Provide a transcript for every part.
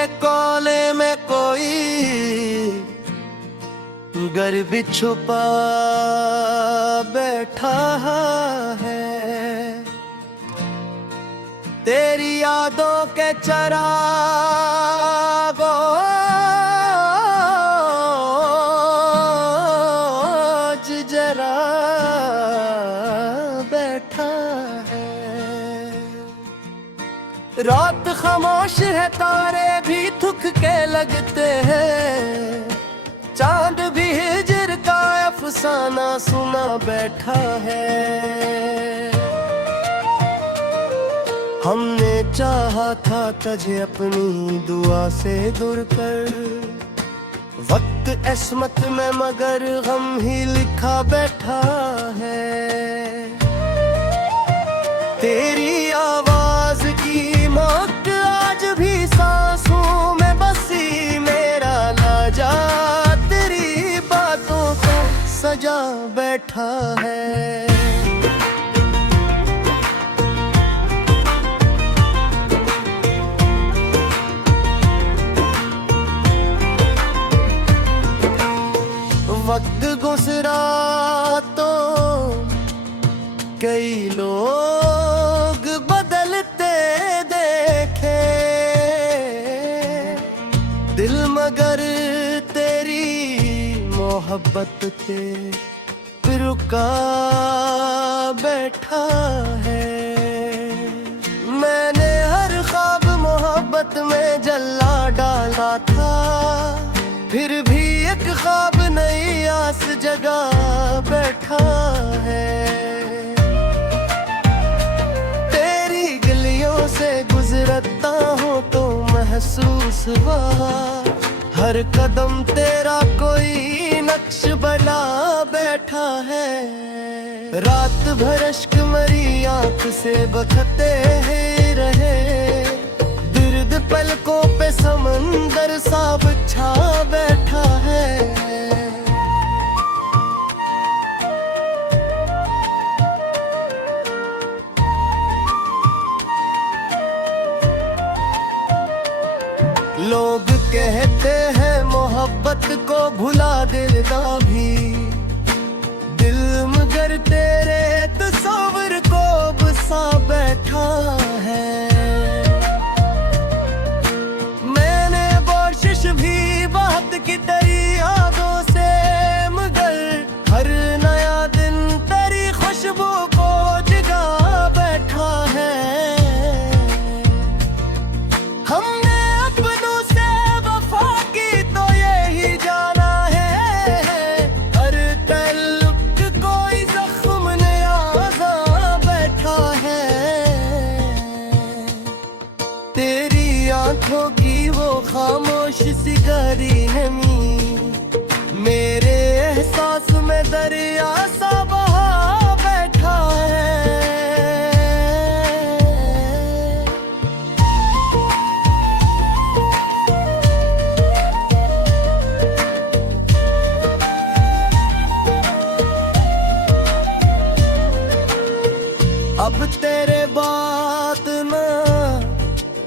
के कोने में कोई गर्भ छुपा बैठा है। तेरी यादों के चरागों जरा बैठा है। रात खामोश है, तारे भी थक के लगते हैं, चांद भी हिजर का अफसाना सुना बैठा है। हमने चाहा था तुझे अपनी दुआ से दूर कर, वक्त अस्मत में मगर गम ही लिखा बैठा है। तेरी आवाज की मौत आज भी सांसों में बसी, मेरा लाजा तेरी बातों को सजा बैठा है। वक्त गुजरा तो कई लोग बदलते देखे, दिल मगर तेरी मोहब्बत के रुका बैठा है। मैंने हर ख्वाब मोहब्बत में जला डाला था, फिर भी एक ख्वाब नई आस जगा बैठा है। तेरी गलियों से गुजरता हूँ तो महसूस हुआ, हर कदम तेरा कोई नक्श बना बैठा है। रात भर अश्क मरी आंख से बहते ही रहे, दर्द पलकों पे समंदर सा बिछा बैठा है। लोग कहते हैं मोहब्बत को भुला देना भी, दिल मगर तेरे तस्वीर को बसा बैठा है। मैंने कोशिश भी बात की तेरी यादों से, मगर हर नया दिन तेरी खुशबू को जगा बैठा है। हमने अपनों से वफा की तो यही जाना है, हर तल्लुक कोई जख्म नया सा बैठा है। तेरी आंखों की वो खामोश सी गहरी नमी, मेरे एहसास में दरिया सा बहा बैठा है। अब तेरे बात ना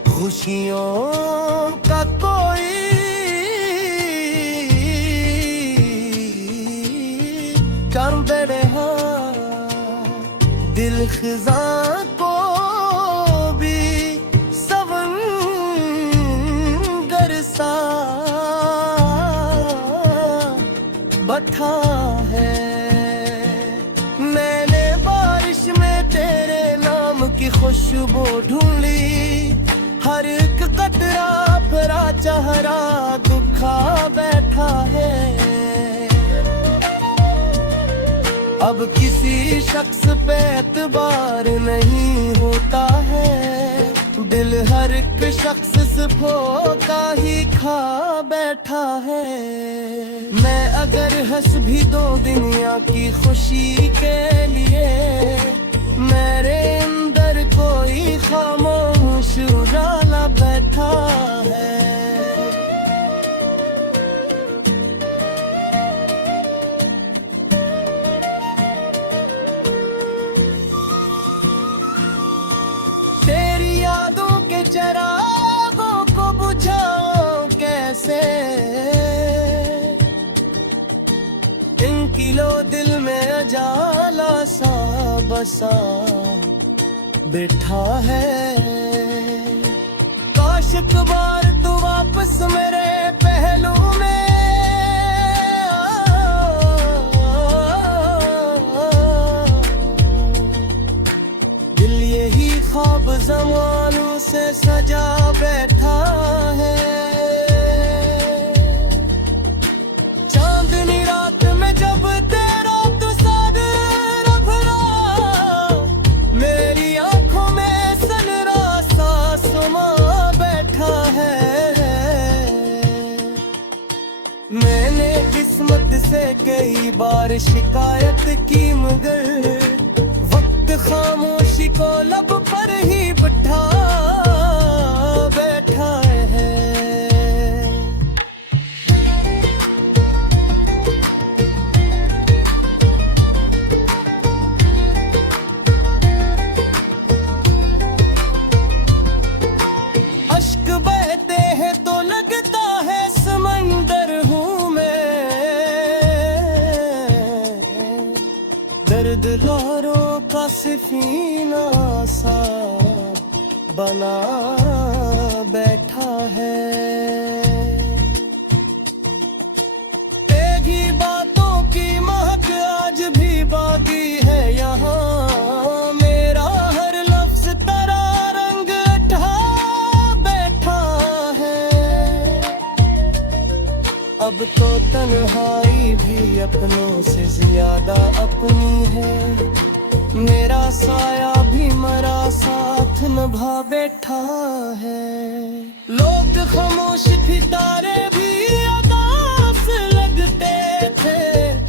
खुशियों का कोई काम बड़े, दिल खिजा को भी सवंगर सा बैठा है। मैंने बारिश में तेरे नाम की खुशबू ढूंढी, हर एक कतरा भरा चेहरा दुखा बैठा है। अब किसी शख्स पे एतबार नहीं होता है, दिल हर एक शख्स से धोखा ही खा बैठा है। मैं अगर हंस भी दो दुनिया की खुशी के लिए, मेरे अंदर कोई खामोश उजाला बैठा है। तेरी यादों के चरागों को बुझा जाला सा बसा बैठा है। काश एक बार तू वापस मेरे पहलू में दिल यही ख्वाब ज़मानों से सजा बैठा है। चांदनी रात में जब तेरा तू साथ रखना मेरी आंखों में सनरासा समा बैठा है। मैंने किस्मत से कई बार शिकायत की मगर वक्त खामोशी को लब पर ही बिठा बैठा है। अश्क बहते हैं तो लगता है समंदर हूँ मैं। दर्द लहरों का सफीना सा बना बैठा है। एक ही बातों की महक आज भी बाकी है यहाँ। मेरा हर लफ्ज तेरा रंग उठा बैठा है। अब तो तन्हाई भी अपनों से ज्यादा अपनी है। मेरा साया भी मरा साथ निभा बैठा है। लोग खामोश थे तारे भी अदास लगते थे।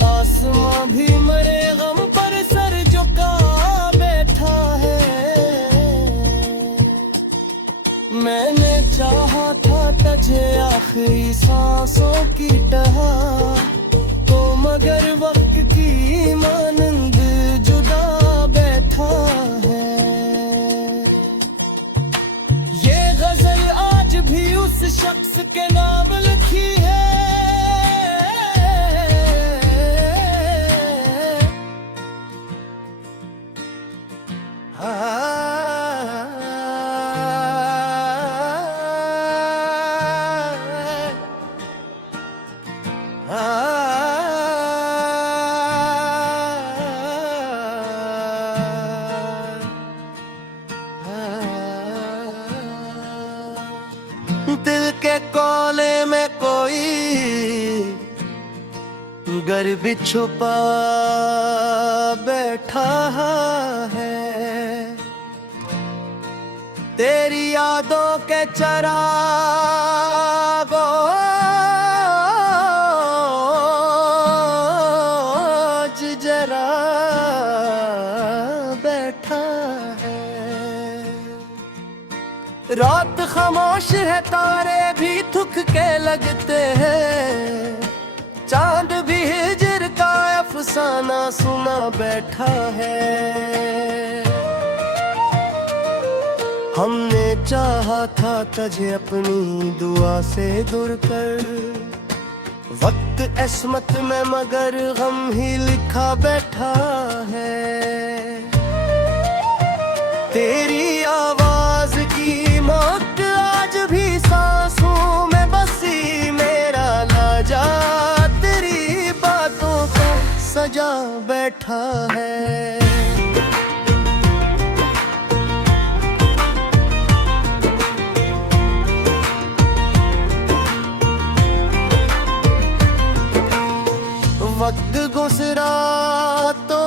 आसमां भी मरे गम पर सर झुका बैठा है। मैंने चाहा था तुझे आखिरी सांसों की टहा तो मगर वक्त की मानंद जुदा बैठा है। ये गजल आज भी उस शख्स के नाम लिखी है। दिल के कोने में कोई गर्व छुपा बैठा है। तेरी यादों के चरागों जरा बैठा है। रात खामोश है तारे भी थक के लगते हैं। चांद भी हिजर का अफसाना सुना बैठा है। हमने चाहा था तुझे अपनी दुआ से दूर कर। वक्त अस्मत में मगर गम ही लिखा बैठा है। तेरी आवाज की मौत आज भी सांसों में बसी। मेरा लाजा तेरी बातों का सजा बैठा है। वक्त गुजरा तो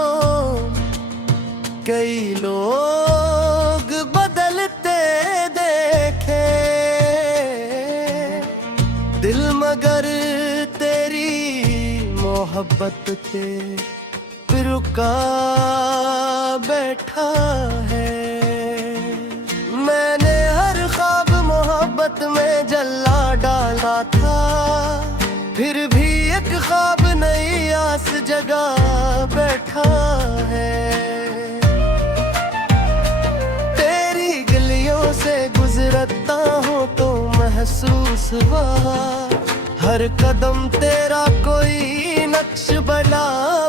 कई लोग बदलते देखे। दिल मगर तेरी मोहब्बत पे रुका बैठा है। मैंने हर ख्वाब मोहब्बत में जला डाला था। फिर भी एक ख्वाब नई आस जगा बैठा है। तेरी गलियों से गुजरता हूँ तो महसूस हुआ हर कदम तेरा कोई नक्श बना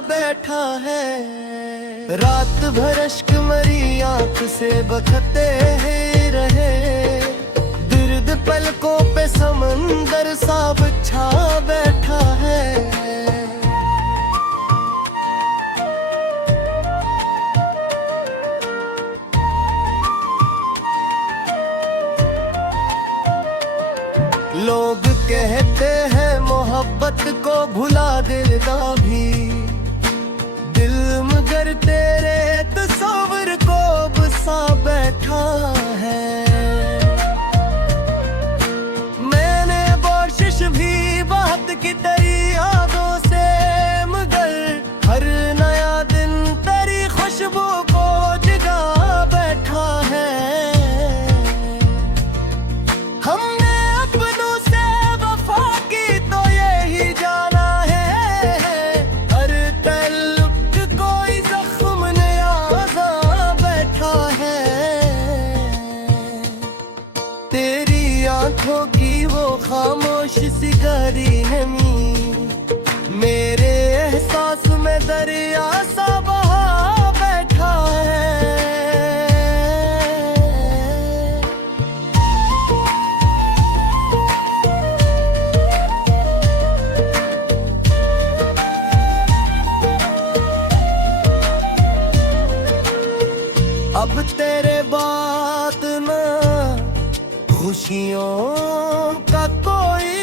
बैठा है। रात भर अश्क मरी आंख से बहते ही रहे, दर्द पलकों पे समंदर सा बिछा बैठा है। लोग कहते हैं मोहब्बत को भुला देगा भी दिल, मगर तेरे तस्वीर को बसा बैठा है। मैंने कोशिश भी बात की तेरी यादों से, मगर हर नया दिन तेरी खुशबू को जगा बैठा है। हमने अपनों से वफा की तो यही जाना है, हर तल्क कोई जख्म नया बैठा है। तेरी आंखों की वो खामोश सी गहरी नमी मेरे एहसास में दरिया सा बहा बैठा है। अब तेरे बात ना खुशियों का कोई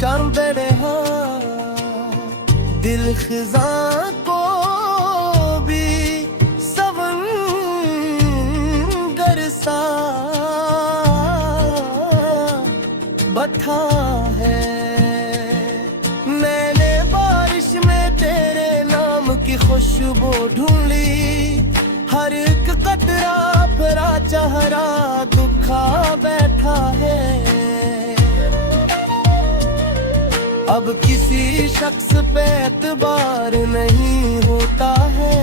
चांद रहा, दिल खिजा को भी सवंगर सा बैठा है। मैंने बारिश में तेरे नाम की खुशबू ढूंढी, हर एक कतरा भरा चेहरा दुखा बैठा है। अब किसी शख्स पे एतबार नहीं होता है,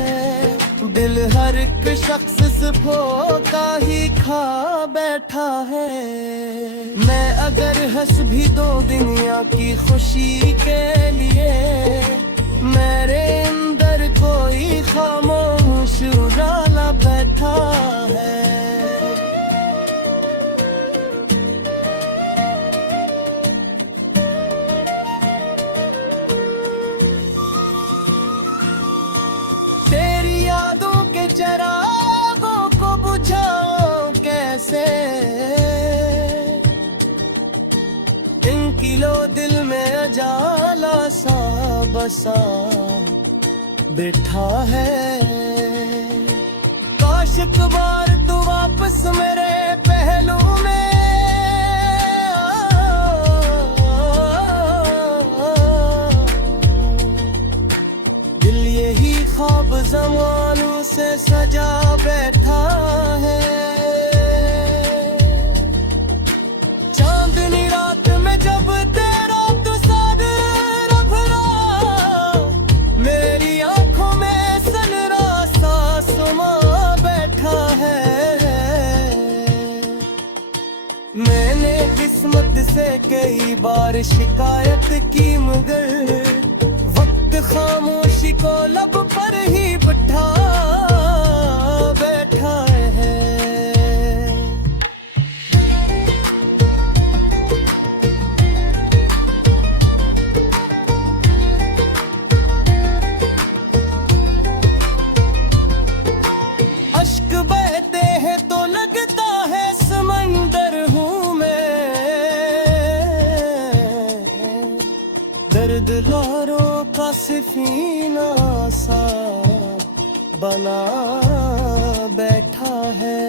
दिल हर एक शख्स से धोखा ही खा बैठा है। मैं अगर हंस भी दो दुनिया की खुशी के लिए, मेरे अंदर कोई खामोश उजाला बैठा है। तेरी यादों के चिरागों को बुझाऊं कैसे, इनकी लो दिल में अजाला सा बसा बैठा है। काश एक बार तू वापस मेरे पहलू में दिल यही ख्वाब ज़मानों से सजा बैठा है। चांदनी रात में जब तेरा तू सादर भरा, मेरी आंखों में सनरासा समा बैठा है। मैंने किस्मत से कई बार शिकायत की, मगर वक्त खामोशी को लब पर ही बिठा बैठा है। अश्क बहते हैं तो लगता है समंदर हूँ मैं, दर्द लारों का सफीना सा बना बैठा है।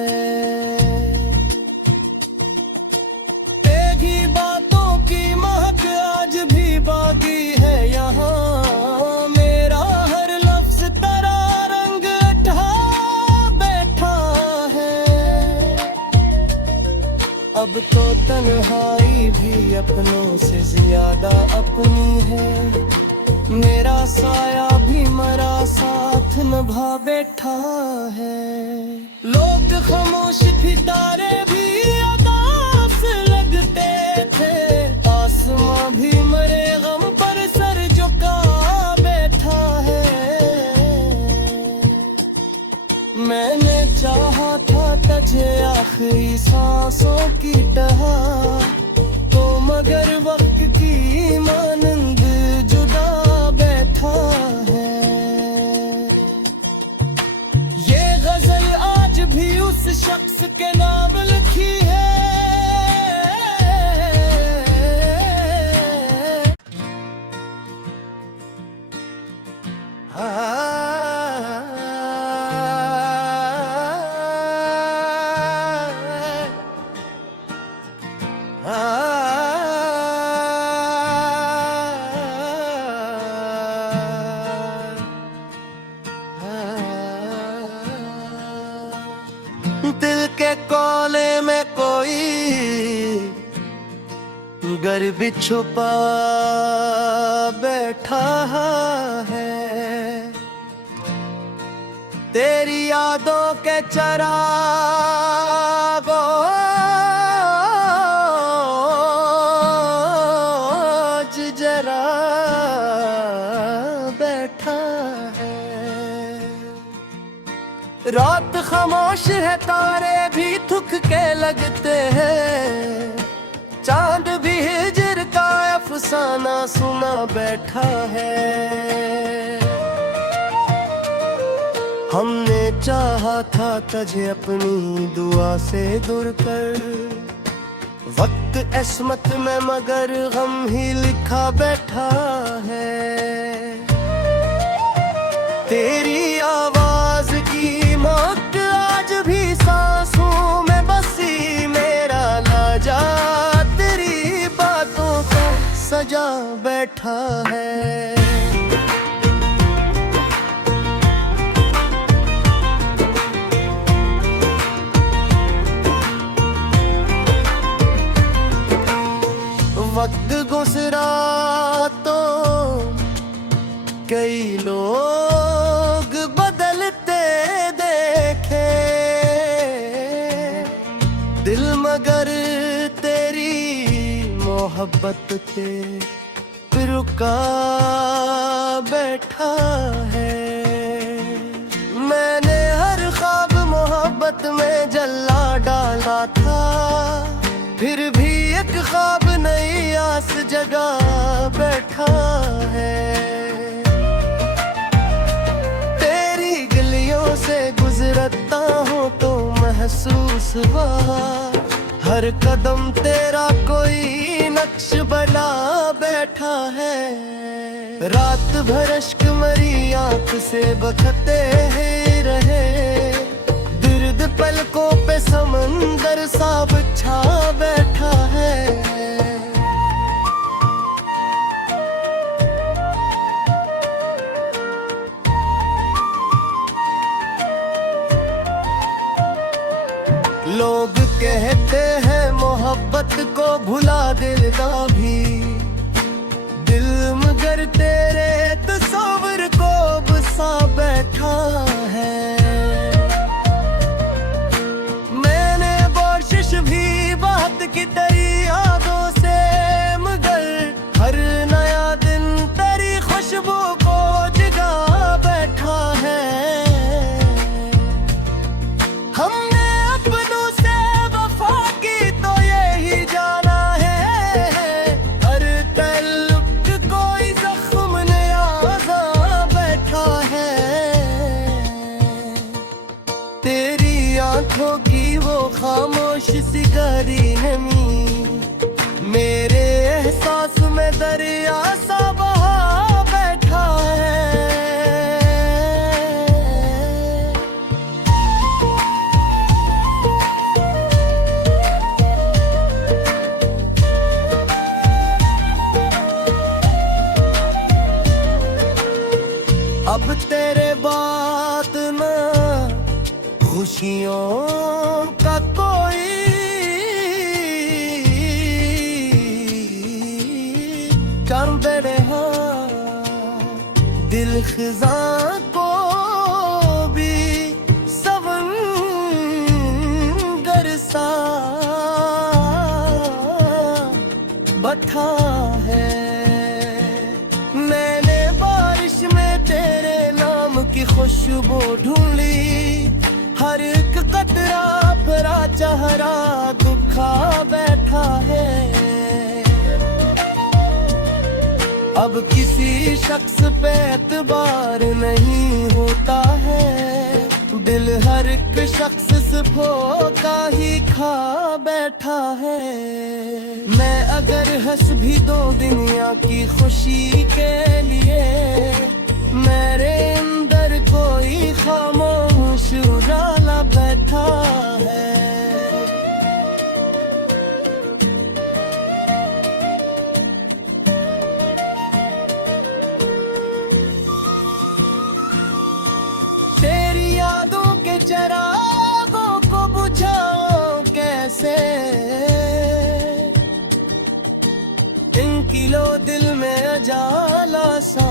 तेरी बातों की महक आज भी बागी है यहाँ, मेरा हर लफ्ज तेरा रंग उठा बैठा है। अब तो तन्हाई भी अपनों से ज्यादा अपनी है, मेरा साया भी मरा साथ निभा बैठा है। लोग खामोश थी तारे भी आखिरी सांसों की टहार, तो मगर वक्त की मानंद जुदा बैठा है। ये गजल आज भी उस शख्स के नाम लिखी है। दिल के कोने में कोई गर्व छुपा बैठा है, तेरी यादों के चरागों जरा बैठा है। रात खामोश है, तारे भी थक के लगते हैं, चांद भी हिजर का अफसाना सुना बैठा है। हमने चाहा था तुझे अपनी दुआ से दूर कर, वक्त अस्मत में मगर गम ही लिखा बैठा है। तेरी आवाज की मौत आज भी सांसों में बसी, मेरा लाजा तेरी बातों का सजा बैठा है। वक्त गुजरा तो कई लोग बदलते देखे, दिल मगर तेरी मोहब्बत पे रुका बैठा है। मैंने हर ख्वाब मोहब्बत में जला डाला था, फिर भी एक ख्वाब नई आस जगा बैठा है। तेरी गलियों से गुजरता हूँ तो महसूस हुआ, हर कदम तेरा कोई नक्श बना बैठा है। रात भर अश्क मरी आंख से बहते ही रहे, दर्द पलकों पे समंदर सा बिछा बैठा है। लोग कहते हैं मोहब्बत को भुला देगा भी, दिल मगर तेरे तस्वीर को बसा बैठा है। मैंने कोशिश भी बात की तेरी यादों से, मगर हर नया दिन तेरी खुशबू को जगा बैठा है। हमने अपनों से वफा की तो यही जाना है, हर तल्क कोई जख्म नया बैठा है। तेरी आंखों की वो खामोश सी गहरी नमी, मेरे एहसास में दरिया सा बहा बैठा है। अब तेरे बात ना खुशियों का कोई चांद रहा, दिल खिज़ां को भी सवंगर सा बैठा है। मैंने बारिश में तेरे नाम की खुशबू ढूंढी, हर एक कतरा भरा चेहरा दुखा बैठा है। अब किसी शख्स पे एतबार नहीं होता है, दिल हर एक शख्स का ही खा बैठा है। मैं अगर हंस भी दो दुनिया की खुशी के लिए, मेरे अंदर कोई खामोश उजाला बैठा है। तेरी यादों के चिरागों को बुझाऊं कैसे, इनकी लो दिल में अजाला सा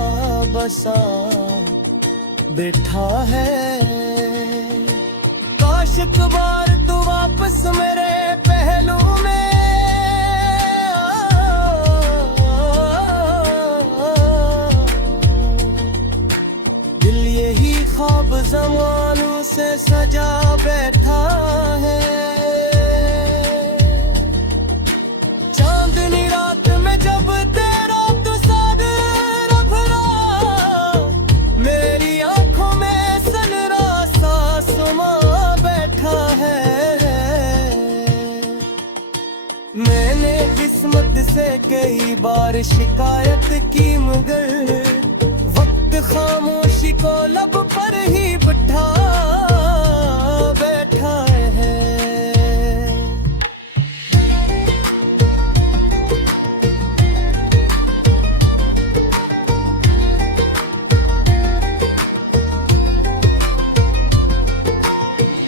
बसा बैठा है। काश एक बार तू वापस मेरे पहलू में ख्वाब ज़मानों से सजा बैठा है। चांदनी रात में जब तेरा तू सागर भरा, मेरी आंखों में सनरासा समा बैठा है। मैंने किस्मत से कई बार शिकायत की, मगर खामोशी को लब पर ही बिठा बैठा है।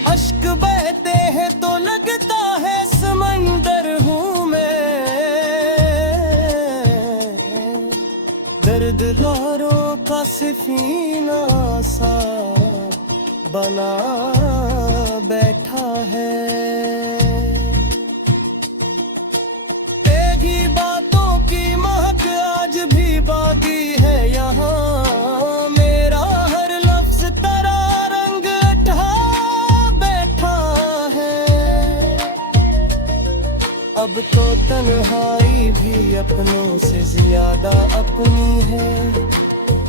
अश्क बहते हैं तो लगता है समंदर हूँ मैं, दर्द लारों का सफीना सा बना बैठा है। तेरी बातों की महक आज भी बागी है यहाँ, मेरा हर लफ्ज तेरा रंग उठा बैठा है। अब तो तन्हाई भी अपनों से ज्यादा अपनी है,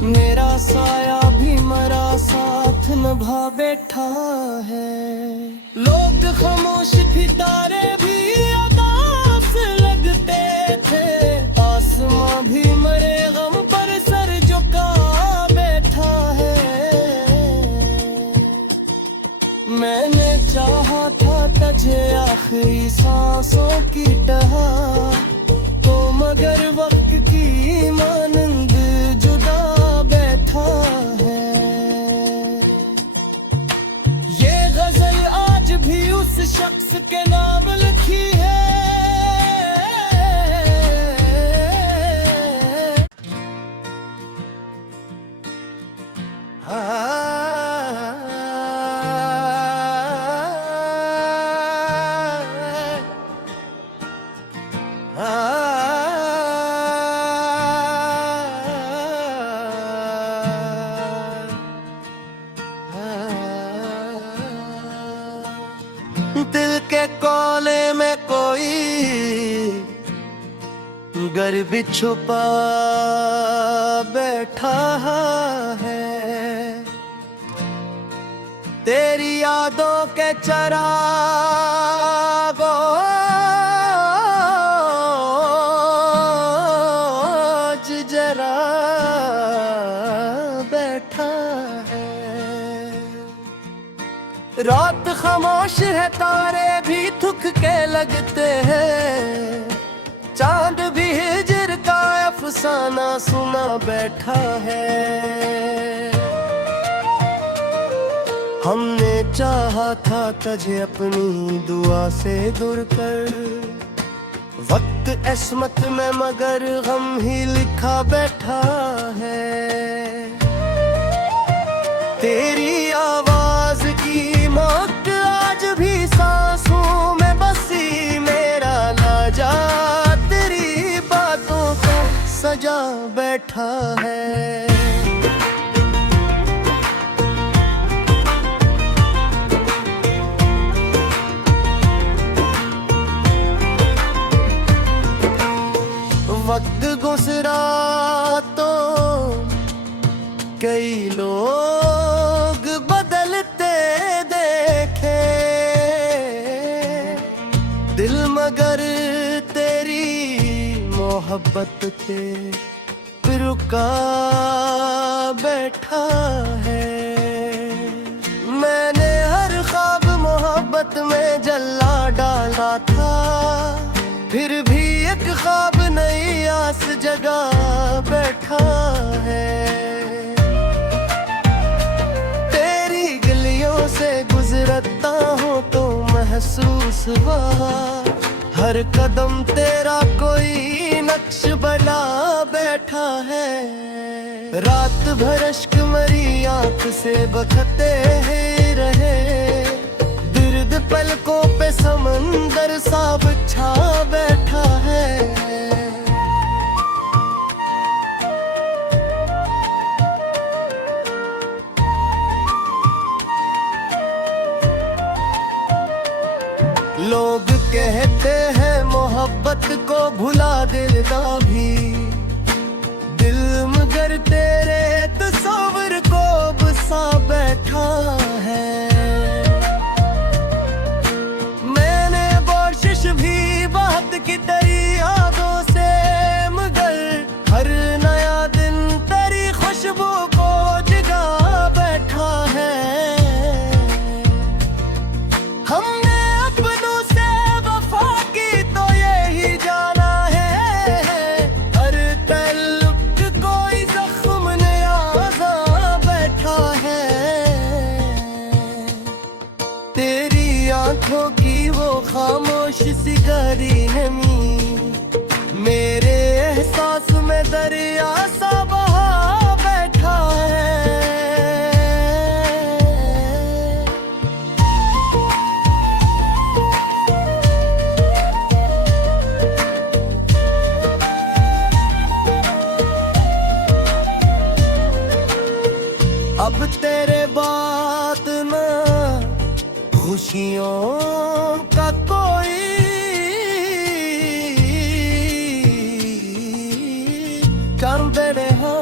मेरा साया भी मरा साथ निभा बैठा है। लोग खामोश थे, तारे भी अदास लगते थे, आसमां भी मरे गम पर सर झुका बैठा है। मैंने चाहा था तुझे आखिरी सांसों की टहा, तो मगर वक्त की मानंद जुदा बैठा है। ये गजल आज भी उस शख्स के नाम लिखी है। दिल के कोने में कोई गर्व छुपा बैठा है, तेरी यादों के चरागों जरा बैठा है। रात खामोश है, तारे भी थक के लगते हैं, चांद भी हिजर का अफसाना सुना बैठा है। हमने चाहा था तुझे अपनी दुआ से दूर कर, वक्त अस्मत में मगर गम ही लिखा बैठा है। तेरी आवाज की मौत आज भी सांसों में बसी, मेरा लाजा तेरी बातों का सजा बैठा है। वक्त गुजरा तो कई लोग बदलते देखे, दिल मगर तेरी मोहब्बत पे रुका बैठा है। मैंने हर ख्वाब मोहब्बत में जला डाला था, फिर भी एक ख्वाब नई आस जगा बैठा है। तेरी गलियों से गुजरता हूँ तो महसूस हुआ हर कदम तेरा कोई नक्श बना बैठा है। रात भर अश्क मरी आंख से बहते ही रहे, दर्द पलकों पे समंदर सा बिछा बैठा है। लोग कहते हैं मोहब्बत को भुला देगा भी दिल, मगर तेरे तस्वीर को बसा बैठा है। मैंने कोशिश भी बात की तेरी यादों से, मगर हर नया दिन तेरी खुशबू को जगा बैठा है। हमने अपनों से वफा की तो यही जाना है, हर तल्क कोई जख्म नया बैठा है। तेरी आंखों की वो खामोश सी गहरी नमी मेरे एहसास में दरिया सा बहा बैठा है। अब तेरे बात ना खुशियों का कोई काम रहा,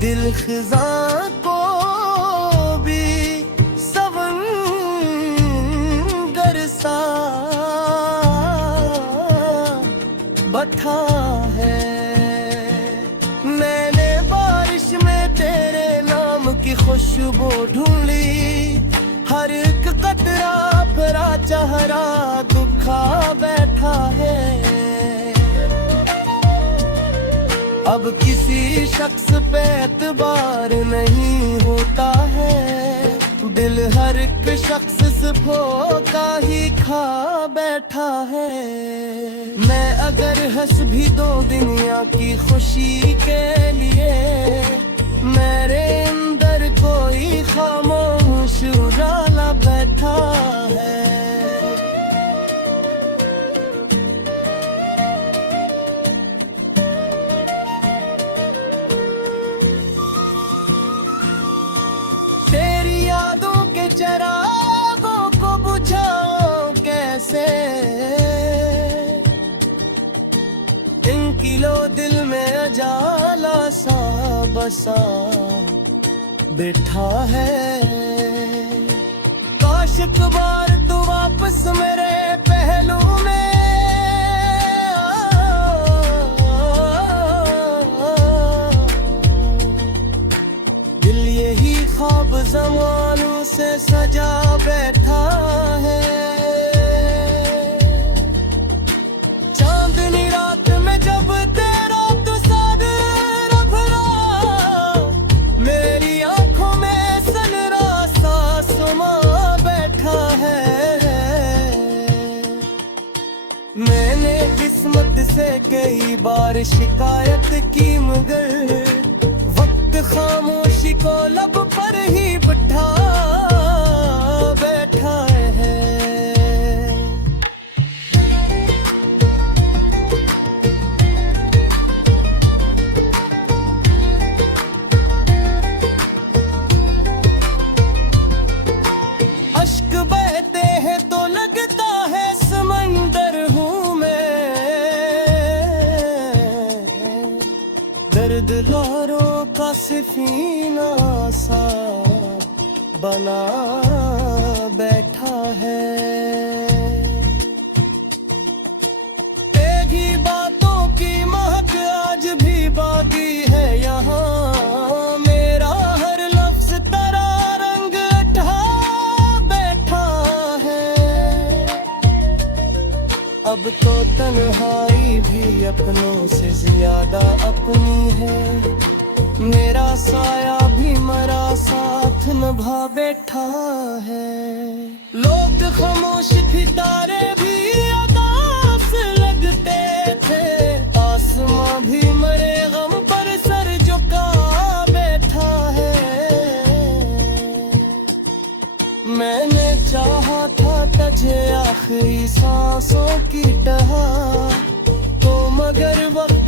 दिल खिजा को भी सवंगर सा बैठा है। मैंने बारिश में तेरे नाम की खुशबू ढूंढी, हर एक कतरा भरा चेहरा दुखा बैठा है। अब किसी शख्स पे एतबार नहीं होता है, दिल हर एक शख्स से धोखा ही खा बैठा है। मैं अगर हंस भी दो दुनिया की खुशी के लिए, मेरे अंदर कोई खामोश उजाला बैठा है। तेरी यादों के चिरागों को बुझाऊं कैसे, इनकी लो दिल में अजाला सा बसा बैठा है। काश एक बार तू वापस मेरे पहलू में दिल यही ख्वाब ज़मानों से सजा बैठा है। चांदनी रात में जब तेरा तू सादर भरा, मेरी आंखों में सनरा सा समा बैठा है। मैंने किस्मत से कई बार शिकायत की, मगर वक्त खामोशी को लब पर ही बिठा बैठा है। अश्क बहते हैं तो लगता है समंदर हूँ मैं, दर्द लारों का सिफीना सा बना बैठा है। एक ही बातों की महक आज भी बाकी है यहाँ, मेरा हर लफ्ज तेरा रंग उठा बैठा है। अब तो तन्हाई भी अपनों से ज्यादा अपनी है, मेरा साया भी मरा साथ निभा बैठा है। लोग खामोश थी, तारे भी अदास लगते थे, आसमां भी मरे गम पर सर झुका बैठा है। मैंने चाहा था तुझे आखिरी सांसों की तरह, तो मगर वक्त